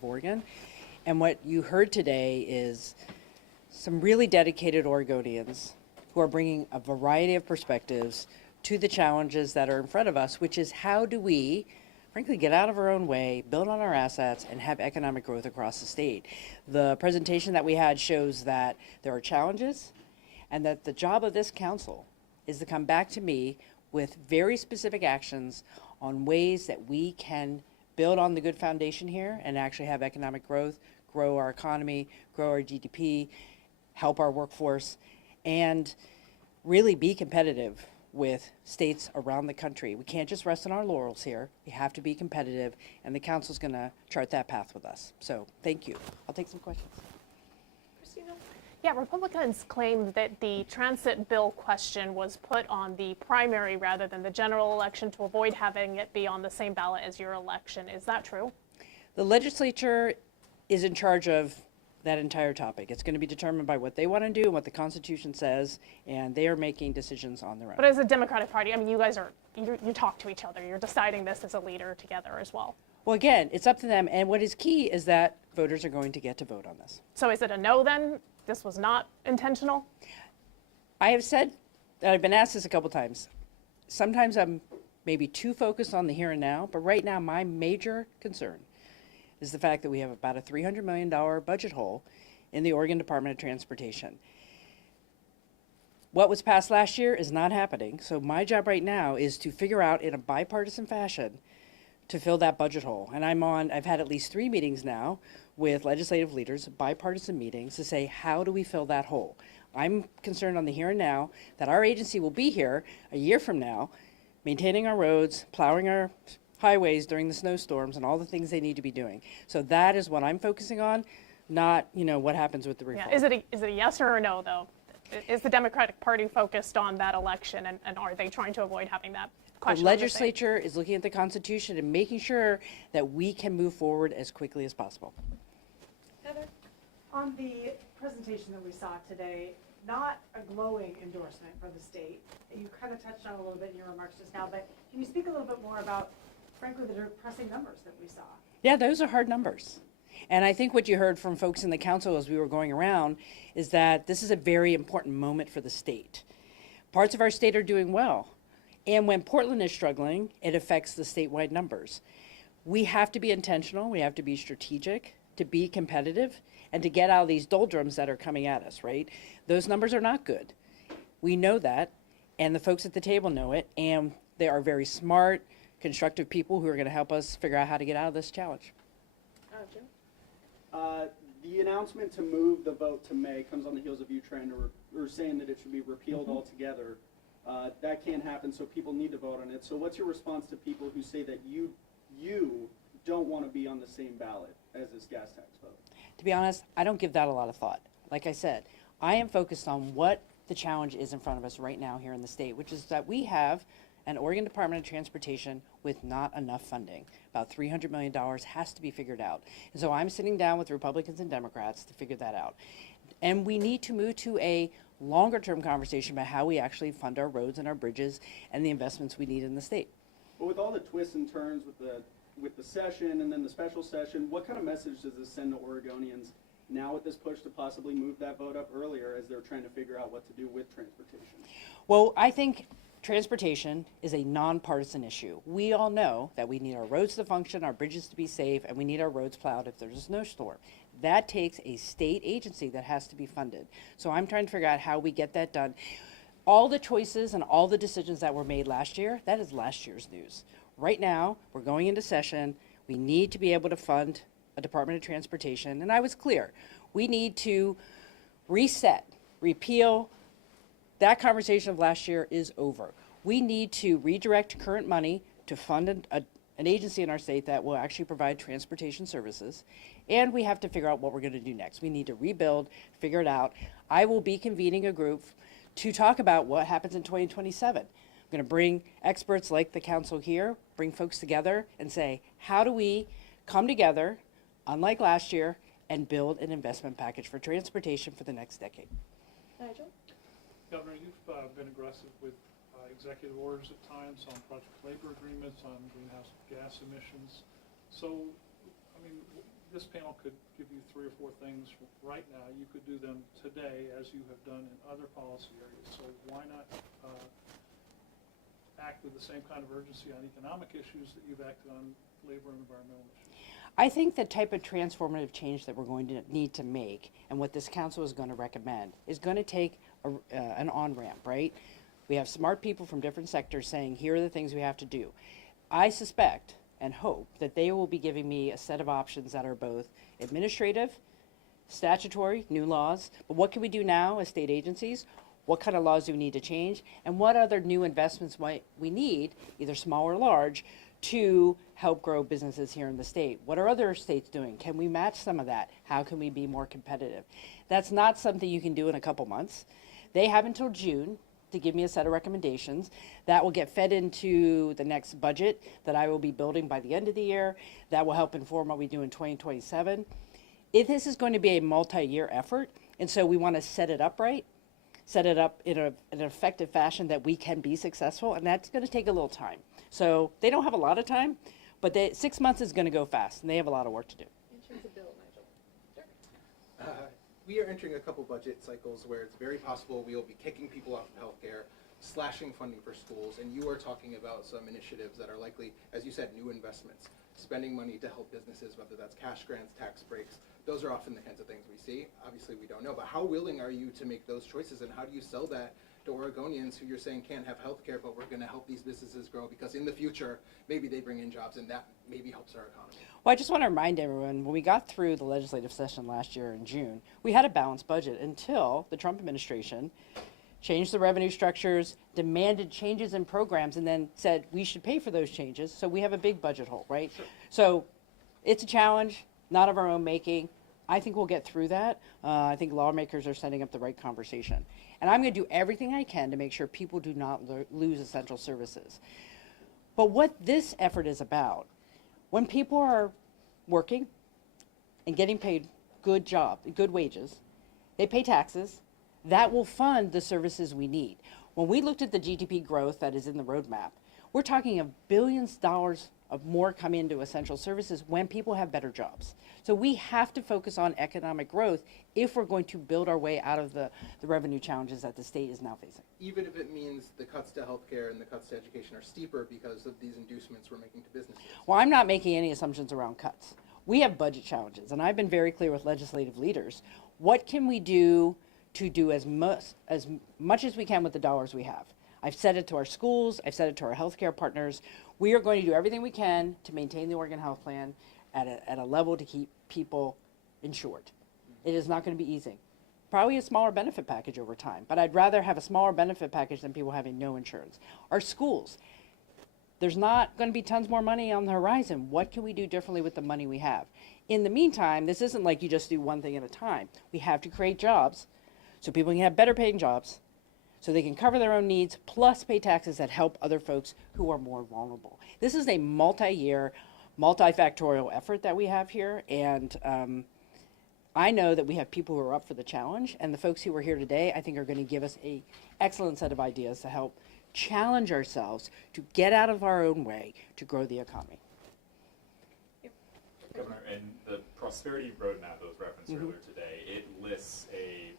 of Oregon. And what you heard today is some really dedicated Oregonians who are bringing a variety of perspectives to the challenges that are in front of us, which is how do we, frankly, get out of our own way, build on our assets, and have economic growth across the state. The presentation that we had shows that there are challenges and that the job of this council is to come back to me with very specific actions on ways that we can build on the good foundation here and actually have economic growth, grow our economy, grow our GDP, help our workforce, and really be competitive with states around the country. We can't just rest on our laurels here. We have to be competitive, and the council's going to chart that path with us. So thank you. I'll take some questions. Christina? Yeah, Republicans claimed that the transit bill question was put on the primary rather than the general election to avoid having it be on the same ballot as your election. Is that true? The legislature is in charge of that entire topic. It's going to be determined by what they want to do and what the Constitution says, and they are making decisions on their own. But as a Democratic Party, I mean, you guys are, you talk to each other. You're deciding this as a leader together as well. Well, again, it's up to them, and what is key is that voters are going to get to vote on this. So is it a no then? This was not intentional? I have said, I've been asked this a couple times. Sometimes I'm maybe too focused on the here and now, but right now my major concern is the fact that we have about a $300 million budget hole in the Oregon Department of Transportation. What was passed last year is not happening, so my job right now is to figure out in a bipartisan fashion to fill that budget hole. And I've had at least 3 meetings now with legislative leaders, bipartisan meetings, to say, how do we fill that hole? I'm concerned on the here and now that our agency will be here a year from now, maintaining our roads, plowing our highways during the snowstorms, and all the things they need to be doing. So that is what I'm focusing on, not what happens with the reform. Yeah. Is it a yes or a no, though? Is the Democratic Party focused on that election, and are they trying to avoid having that question? The legislature is looking at the Constitution and making sure that we can move forward as quickly as possible. Heather? On the presentation that we saw today, not a glowing endorsement for the state. You kind of touched on it a little bit in your remarks just now, but can you speak a little bit more about, frankly, the depressing numbers that we saw? Yeah, those are hard numbers. And I think what you heard from folks in the council as we were going around is that this is a very important moment for the state. Parts of our state are doing well. And when Portland is struggling, it affects the statewide numbers. We have to be intentional, we have to be strategic, to be competitive, and to get out of these doldrums that are coming at us, right? Those numbers are not good. We know that, and the folks at the table know it, and they are very smart, constructive people who are going to help us figure out how to get out of this challenge. Jim? The announcement to move the vote to May comes on the heels of you trying to, or saying that it should be repealed altogether. That can't happen, so people need to vote on it. So what's your response to people who say that you don't want to be on the same ballot as this gas tax vote? To be honest, I don't give that a lot of thought. Like I said, I am focused on what the challenge is in front of us right now here in the state, which is that we have an Oregon Department of Transportation with not enough funding. About $300 million has to be figured out. And so I'm sitting down with Republicans and Democrats to figure that out. And we need to move to a longer term conversation about how we actually fund our roads and our bridges and the investments we need in the state. But with all the twists and turns with the session and then the special session, what kind of message does this send to Oregonians now with this push to possibly move that vote up earlier as they're trying to figure out what to do with transportation? Well, I think transportation is a nonpartisan issue. We all know that we need our roads to function, our bridges to be safe, and we need our roads plowed if there's a snowstorm. That takes a state agency that has to be funded. So I'm trying to figure out how we get that done. All the choices and all the decisions that were made last year, that is last year's news. Right now, we're going into session. We need to be able to fund a Department of Transportation. And I was clear, we need to reset, repeal. That conversation of last year is over. We need to redirect current money to fund an agency in our state that will actually provide transportation services. And we have to figure out what we're going to do next. We need to rebuild, figure it out. I will be convening a group to talk about what happens in 2027. I'm going to bring experts like the council here, bring folks together and say, how do we come together, unlike last year, and build an investment package for transportation for the next decade? Nigel? Governor, you've been aggressive with executive orders at times on project labor agreements, on greenhouse gas emissions. So, I mean, this panel could give you 3 or 4 things right now. You could do them today, as you have done in other policy areas. So why not act with the same kind of urgency on economic issues that you've acted on labor and environmental issues? I think the type of transformative change that we're going to need to make, and what this council is going to recommend, is going to take an on-ramp, right? We have smart people from different sectors saying, here are the things we have to do. I suspect and hope that they will be giving me a set of options that are both administrative, statutory, new laws, but what can we do now as state agencies? What kind of laws do we need to change? And what other new investments might we need, either small or large, to help grow businesses here in the state? What are other states doing? Can we match some of that? How can we be more competitive? That's not something you can do in a couple months. They have until June to give me a set of recommendations that will get fed into the next budget that I will be building by the end of the year. That will help inform what we do in 2027. This is going to be a multi-year effort, and so we want to set it up right, set it up in an effective fashion that we can be successful, and that's going to take a little time. So they don't have a lot of time, but 6 months is going to go fast, and they have a lot of work to do. In terms of bill, Nigel. We are entering a couple budget cycles where it's very possible we will be kicking people off of healthcare, slashing funding for schools, and you are talking about some initiatives that are likely, as you said, new investments, spending money to help businesses, whether that's cash grants, tax breaks. Those are often the kinds of things we see. Obviously, we don't know, but how willing are you to make those choices, and how do you sell that to Oregonians who you're saying can't have healthcare, but we're going to help these businesses grow because in the future, maybe they bring in jobs, and that maybe helps our economy? Well, I just want to remind everyone, when we got through the legislative session last year in June, we had a balanced budget until the Trump administration changed the revenue structures, demanded changes in programs, and then said we should pay for those changes. So we have a big budget hole, right? Sure. So it's a challenge, not of our own making. I think we'll get through that. I think lawmakers are setting up the right conversation. And I'm going to do everything I can to make sure people do not lose essential services. But what this effort is about, when people are working and getting paid good wages, they pay taxes, that will fund the services we need. When we looked at the GDP growth that is in the roadmap, we're talking of billions of dollars of more come into essential services when people have better jobs. So we have to focus on economic growth if we're going to build our way out of the revenue challenges that the state is now facing. Even if it means the cuts to healthcare and the cuts to education are steeper because of these inducements we're making to businesses. Well, I'm not making any assumptions around cuts. We have budget challenges, and I've been very clear with legislative leaders. What can we do to do as much as we can with the dollars we have? I've said it to our schools, I've said it to our healthcare partners. We are going to do everything we can to maintain the Oregon Health Plan at a level to keep people insured. It is not going to be easy. Probably a smaller benefit package over time, but I'd rather have a smaller benefit package than people having no insurance. Our schools, there's not going to be tons more money on the horizon. What can we do differently with the money we have? In the meantime, this isn't like you just do one thing at a time. We have to create jobs so people can have better paying jobs, so they can cover their own needs, plus pay taxes that help other folks who are more vulnerable. This is a multi-year, multifactorial effort that we have here, and I know that we have people who are up for the challenge, and the folks who are here today, I think, are going to give us an excellent set of ideas to help challenge ourselves to get out of our own way to grow the economy. Governor, in the prosperity roadmap that was referenced earlier today, it lists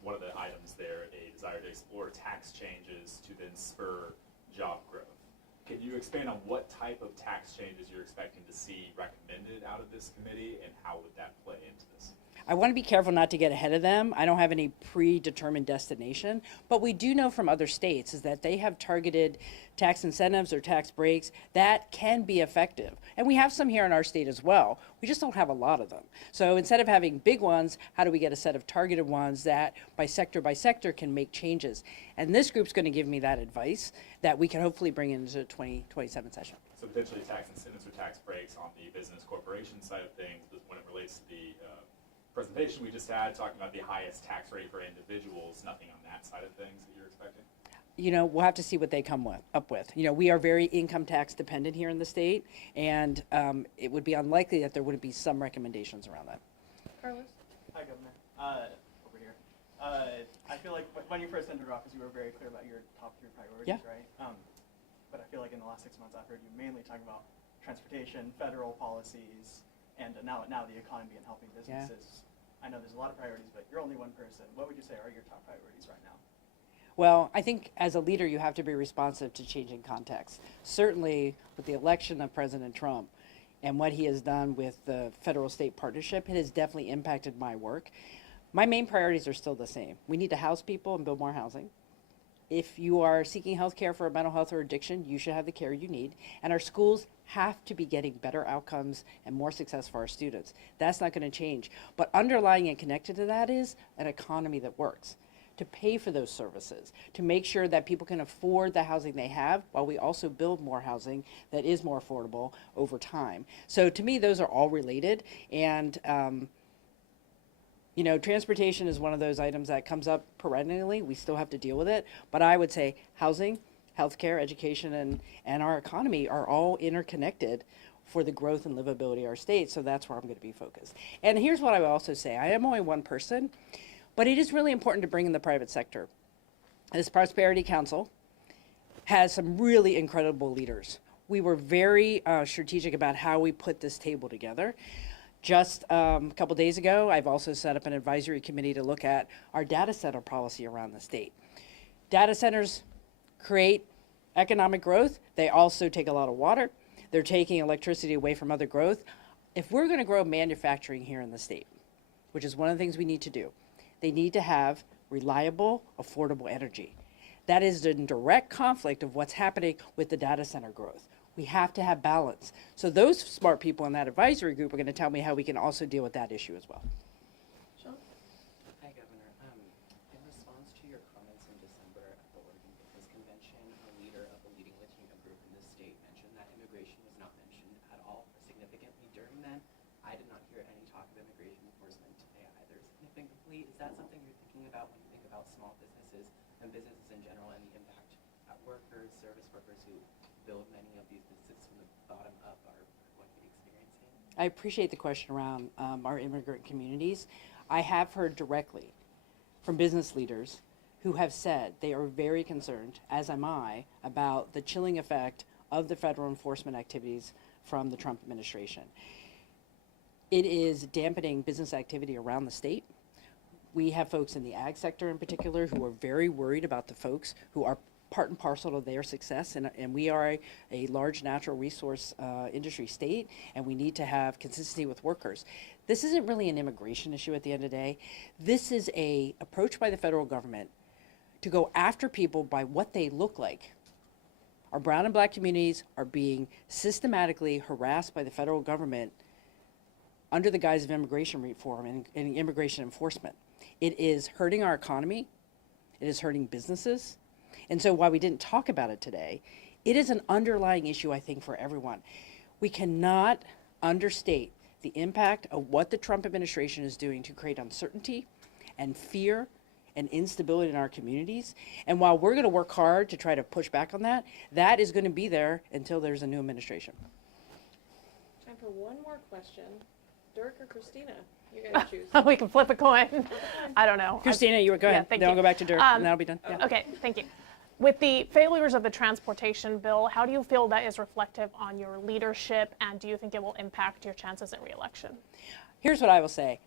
one of the items there, a desire to explore tax changes to then spur job growth. Can you expand on what type of tax changes you're expecting to see recommended out of this committee, and how would that play into this? I want to be careful not to get ahead of them. I don't have any predetermined destination, but we do know from other states is that they have targeted tax incentives or tax breaks that can be effective. And we have some here in our state as well. We just don't have a lot of them. So instead of having big ones, how do we get a set of targeted ones that by sector can make changes? And this group's going to give me that advice that we can hopefully bring into the 2027 session. So potentially tax incentives or tax breaks on the business corporation side of things, but when it relates to the presentation we just had, talking about the highest tax rate for individuals, nothing on that side of things that you're expecting? You know, we'll have to see what they come up with. You know, we are very income tax dependent here in the state, and it would be unlikely that there wouldn't be some recommendations around that. Carlos? Hi, Governor. Over here. I feel like when you first entered office, you were very clear about your top 3 priorities, Yeah. right? But I feel like in the last 6 months, I've heard you mainly talk about transportation, federal policies, and now the economy and helping businesses. I know there's a lot of priorities, but you're only one person. What would you say are your top priorities right now? Well, I think as a leader, you have to be responsive to changing context. Certainly, with the election of President Trump and what he has done with the federal-state partnership, it has definitely impacted my work. My main priorities are still the same. We need to house people and build more housing. If you are seeking health care for a mental health or addiction, you should have the care you need. And our schools have to be getting better outcomes and more success for our students. That's not going to change. But underlying and connected to that is an economy that works, to pay for those services, to make sure that people can afford the housing they have while we also build more housing that is more affordable over time. So to me, those are all related. And you know, transportation is one of those items that comes up perennially. We still have to deal with it. But I would say housing, healthcare, education, and our economy are all interconnected for the growth and livability of our state. So that's where I'm going to be focused. And here's what I would also say. I am only one person, but it is really important to bring in the private sector. This Prosperity Council has some really incredible leaders. We were very strategic about how we put this table together. Just a couple days ago, I've also set up an advisory committee to look at our data center policy around the state. Data centers create economic growth. They also take a lot of water. They're taking electricity away from other growth. If we're going to grow manufacturing here in the state, which is one of the things we need to do, they need to have reliable, affordable energy. That is in direct conflict of what's happening with the data center growth. We have to have balance. So those smart people in that advisory group are going to tell me how we can also deal with that issue as well. Sean? Hi, Governor. In response to your comments in December at the Oregon Business Convention, a leader of the leading Latino group in the state mentioned that immigration was not mentioned at all significantly during then. I did not hear any talk of immigration enforcement today either significantly. Is that something you're thinking about when you think about small businesses and businesses in general and the impact that workers, service workers who build many of these businesses from the bottom up are going to be experiencing? I appreciate the question around our immigrant communities. I have heard directly from business leaders who have said they are very concerned, as am I, about the chilling effect of the federal enforcement activities from the Trump administration. It is dampening business activity around the state. We have folks in the ag sector in particular who are very worried about the folks who are part and parcel to their success, and we are a large natural resource industry state, and we need to have consistency with workers. This isn't really an immigration issue at the end of the day. This is a approach by the federal government to go after people by what they look like. Our brown and black communities are being systematically harassed by the federal government under the guise of immigration reform and immigration enforcement. It is hurting our economy. It is hurting businesses. And so while we didn't talk about it today, it is an underlying issue, I think, for everyone. We cannot understate the impact of what the Trump administration is doing to create uncertainty and fear and instability in our communities. And while we're going to work hard to try to push back on that, that is going to be there until there's a new administration. Time for one more question. Dirk or Christina? You gotta choose. We can flip a coin. I don't know. Christina, you go ahead. thank Then you. I'll go back to Dirk, and that'll be done. Yeah. Okay, thank you. With the failures of the transportation bill, how do you feel that is reflective on your leadership, and do you think it will impact your chances at re-election? Here's what I will say.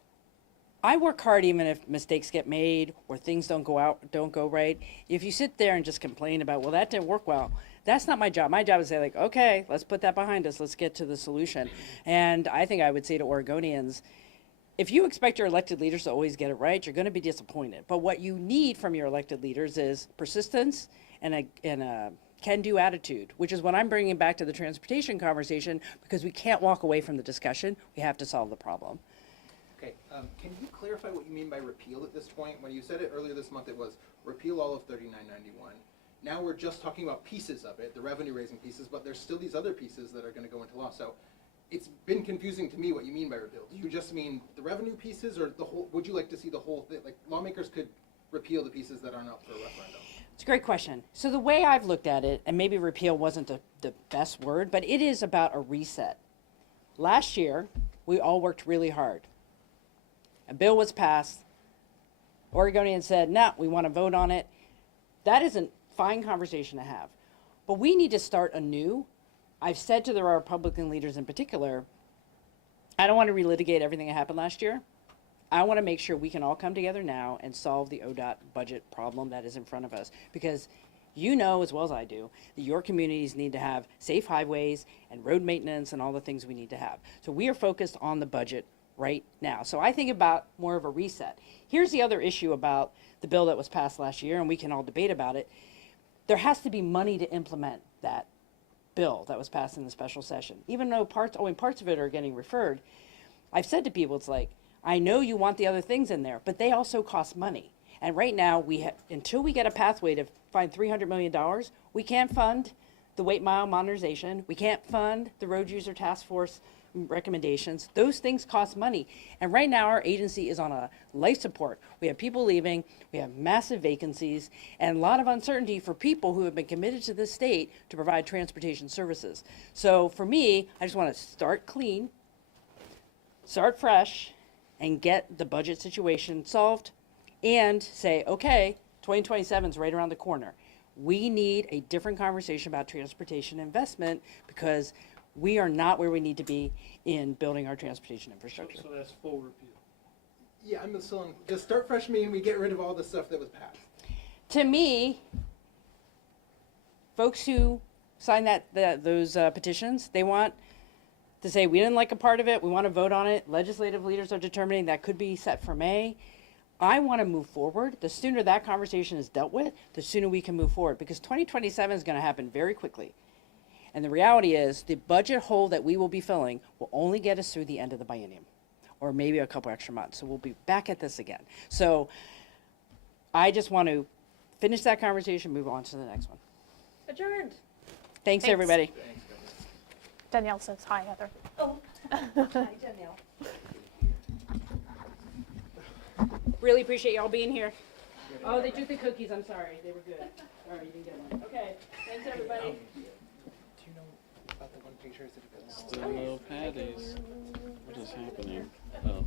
I work hard even if mistakes get made or things don't go right. If you sit there and just complain about, well, that didn't work well, that's not my job. My job is to say, like, okay, let's put that behind us. Let's get to the solution. And I think I would say to Oregonians, if you expect your elected leaders to always get it right, you're going to be disappointed. But what you need from your elected leaders is persistence and a can-do attitude, which is what I'm bringing back to the transportation conversation, because we can't walk away from the discussion. We have to solve the problem. Okay, can you clarify what you mean by repeal at this point? When you said it earlier this month, it was repeal all of 3991. Now we're just talking about pieces of it, the revenue-raising pieces, but there's still these other pieces that are going to go into law. So it's been confusing to me what you mean by repeal. Do you just mean the revenue pieces, or the whole? Would you like to see the whole thing? Like, lawmakers could repeal the pieces that aren't up for a referendum. It's a great question. So the way I've looked at it, and maybe repeal wasn't the best word, but it is about a reset. Last year, we all worked really hard. A bill was passed. Oregonians said, no, we want to vote on it. That is a fine conversation to have. But we need to start anew. I've said to the Republican leaders in particular, I don't want to relitigate everything that happened last year. I want to make sure we can all come together now and solve the ODOT budget problem that is in front of us. Because you know as well as I do that your communities need to have safe highways and road maintenance and all the things we need to have. So we are focused on the budget right now. So I think about more of a reset. Here's the other issue about the bill that was passed last year, and we can all debate about it. There has to be money to implement that bill that was passed in the special session. Even though parts of it are getting referred, I've said to people, it's like, I know you want the other things in there, but they also cost money. And right now, until we get a pathway to find $300 million, we can't fund the weight mile modernization. We can't fund the road user task force recommendations. Those things cost money. And right now, our agency is on a life support. We have people leaving, we have massive vacancies, and a lot of uncertainty for people who have been committed to this state to provide transportation services. So for me, I just want to start clean, start fresh, and get the budget situation solved, and say, okay, 2027 is right around the corner. We need a different conversation about transportation investment because we are not where we need to be in building our transportation infrastructure. So that's full repeal. Yeah, I'm still on, does start fresh mean we get rid of all the stuff that was passed? To me, folks who sign those petitions, they want to say, we didn't like a part of it, we want to vote on it, legislative leaders are determining that could be set for May. I want to move forward. The sooner that conversation is dealt with, the sooner we can move forward, because 2027 is going to happen very quickly. And the reality is the budget hole that we will be filling will only get us through the end of the biennium, or maybe a couple extra months. So we'll be back at this again. So I just want to finish that conversation, move on to the next one. Adjourned. Thanks. Everybody. Danielle says hi, Heather. Oh, hi, Danielle. Really appreciate y'all being here. Oh, they took the cookies. I'm sorry. They were good. Sorry, you didn't get one. Okay. Thanks, everybody. Do you know about the one picture? Still no patties. What is happening?